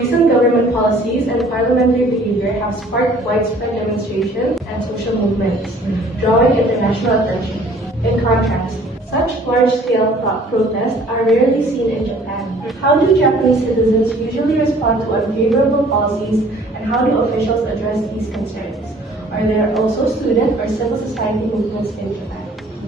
Recent government policies and parliamentary behavior have sparked widespread demonstrations and social movements, drawing international attention. In contrast, such large-scale protests are rarely seen in Japan. How do Japanese citizens usually respond to unfavorable policies, and how do officials address these concerns? Are there also student or civil society movements in Japan?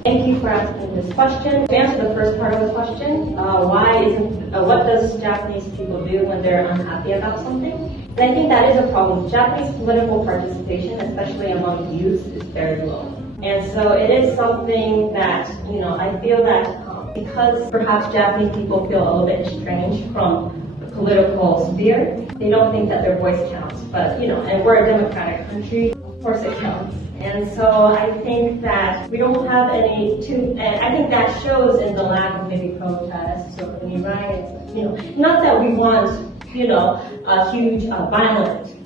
Thank you for asking this question. To answer the first part of the question, what does Japanese people do when they're unhappy about something? And I think that is a problem. Japanese political participation, especially among youth, is very low. And so it is something that, I feel that because perhaps Japanese people feel a little bit estranged from the political sphere, they don't think that their voice counts. But, and we're a democratic country, of course it counts. And so I think that we don't have and I think that shows in the lack of maybe protests or any riots. Not that we want, a huge violent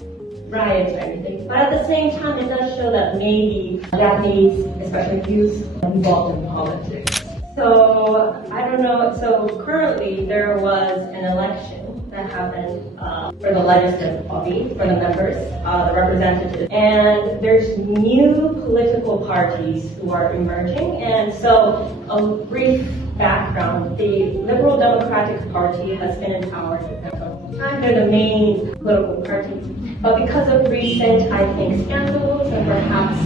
riots or anything, but at the same time it does show that maybe Japanese, especially youth, are involved in politics. So I don't know. So currently there was an election that happened for the legislative body, for the members, the representatives, and there's new political parties who are emerging. And so a brief background: the Liberal Democratic Party has been in power for some time. They're the main political party, but because of recent, I think, scandals and perhaps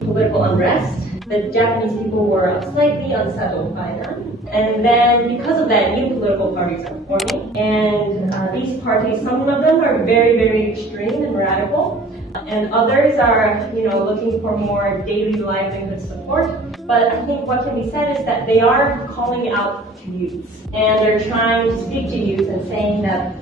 political unrest, the Japanese people were slightly unsettled by them. And then because of that, new political parties are forming. And these parties, some of them are very, very extreme and radical. And others are, looking for more daily livelihood support. But I think what can be said is that they are calling out to youth. And they're trying to speak to youth and saying that,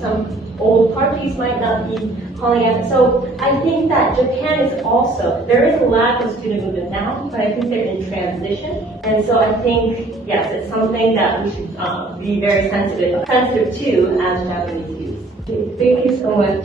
some old parties might not be calling out. So I think that Japan is also, there is a lack of student movement now, but I think they're in transition. And so I think, yes, it's something that we should be very sensitive to as Japanese youth. Thank you so much.